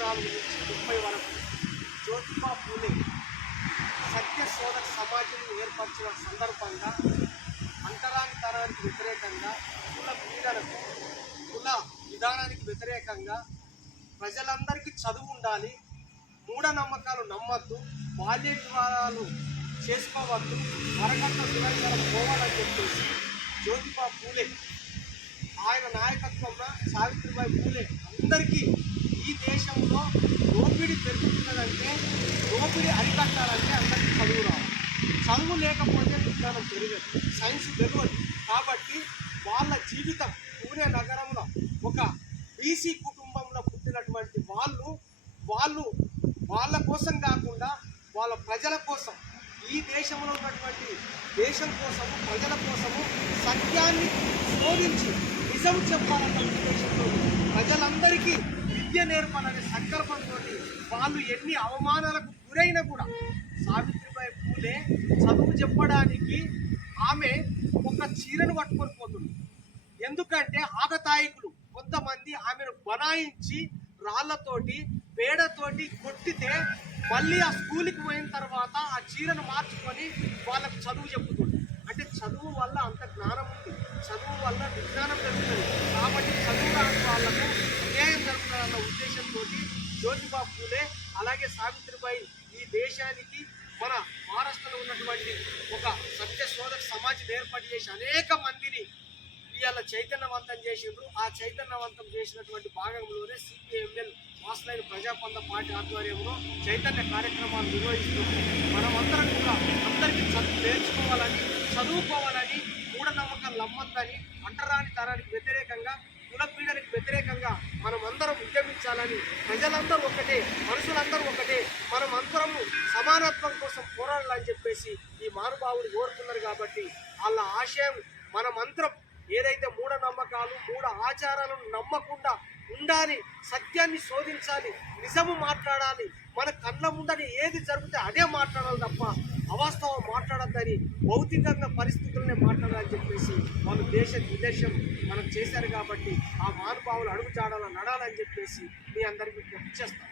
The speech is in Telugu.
నుంచి 30 వరకు జ్యోతిబా పూలే సత్య శోధక సమాజం ఏర్పరిచిన సందర్భంగా అంటరానితనానికి వ్యతిరేకంగా కుల పీడనకు కుల విధానానికి వ్యతిరేకంగా ప్రజలందరికీ చదువు ఉండాలి, మూఢనమ్మకాలు నమ్మద్దు, బాల్య వివాహాలు చేసుకోవద్దు, వరకట్న నిరంతరం పోవాలని చెప్పేసి జ్యోతిబా పూలే ఆయన నాయకత్వంలో సావిత్రిబాయి పూలే అందరికీ ఈ దేశంలో దోపిడీ పెరుగుతున్నదంటే దోపిడీ అరికట్టాలంటే అందరికీ చదువు రావాలి. చదువు లేకపోతే విజ్ఞానం పెరగదు, సైన్స్ పెరగదు. కాబట్టి వాళ్ళ జీవితం పూణే నగరంలో ఒక బీసీ కుటుంబంలో పుట్టినటువంటి వాళ్ళ కోసం కాకుండా వాళ్ళ ప్రజల కోసం, ఈ దేశంలో ఉన్నటువంటి దేశం కోసము ప్రజల కోసము సత్యాన్ని శోధించి నిజం చెప్పాలన్న ఉద్దేశంతో ప్రజలందరికీ విద్య నేర్పాలనే సంకల్పంతో వాళ్ళు ఎన్ని అవమానాలకు గురైనా కూడా సావిత్రిబాయి పూలే చదువు చెప్పడానికి ఆమె ఒక చీరను పట్టుకొని పోతుంది. ఎందుకంటే ఆగతాయికులు కొంతమంది ఆమెను బనాయించి రాళ్లతోటి పేడతోటి కొట్టితే మళ్ళీ ఆ స్కూల్కి పోయిన తర్వాత ఆ చీరను మార్చుకొని వాళ్ళకు చదువు చెప్పుతుంది. అంటే చదువు వల్ల అంత జ్ఞానం ఉంది, చదువు వల్ల విజ్ఞానం జరుగుతుంది. కాబట్టి చదువు రాని వాళ్ళకు అన్యాయం జరుగుతుందన్న ఉద్దేశంతో జ్యోతిబా పూలే అలాగే సావిత్రిబాయి ఈ దేశానికి మన మహారాష్ట్రలో ఉన్నటువంటి ఒక సత్య శోధక సమాజం ఏర్పాటు చేసి అనేక మందిని ఇవాళ చైతన్యవంతం చేసిండ్రు. ఆ చైతన్యవంతం చేసినటువంటి భాగంలోనే సిపిఎంఎల్ వాసులైన ప్రజాపంద పార్టీ ఆధ్వర్యంలో చైతన్య కార్యక్రమాలు నిర్వహిస్తూ మనమందరం కూడా అందరికీ చదువు నేర్చుకోవాలని, చదువుకోవాలని, మూఢనమ్మకాలు నమ్మద్దని, అంటరాని తరానికి వ్యతిరేకంగా, కుల పీడనకి వ్యతిరేకంగా మనమందరం ఉద్యమించాలని, ప్రజలందరూ ఒకటే, మనుషులందరూ ఒకటే, మనమందరము సమానత్వం కోసం పోరాడాలని చెప్పేసి ఈ మహానుభావులు కోరుతున్నారు. కాబట్టి వాళ్ళ ఆశయం మనమందరం ఏదైతే మూఢనమ్మకాలు మూఢ ఆచారాలను నమ్మకుండా ఉండాలి, సత్యాన్ని శోధించాలి, నిజము మాట్లాడాలి, మన కళ్ళ ముందని ఏది జరిగితే అదే మాట్లాడాలి తప్ప అవాస్తవం మాట్లాడద్దని, భౌతికంగా పరిస్థితులనే మాట్లాడాలని చెప్పేసి వాళ్ళు దేశ విదేశం మనం చేశారు. కాబట్టి ఆ మహానుభావులు అడుగు జాడాలని నడాలని చెప్పేసి మీ అందరికీ విజ్ఞప్తి చేస్తాం.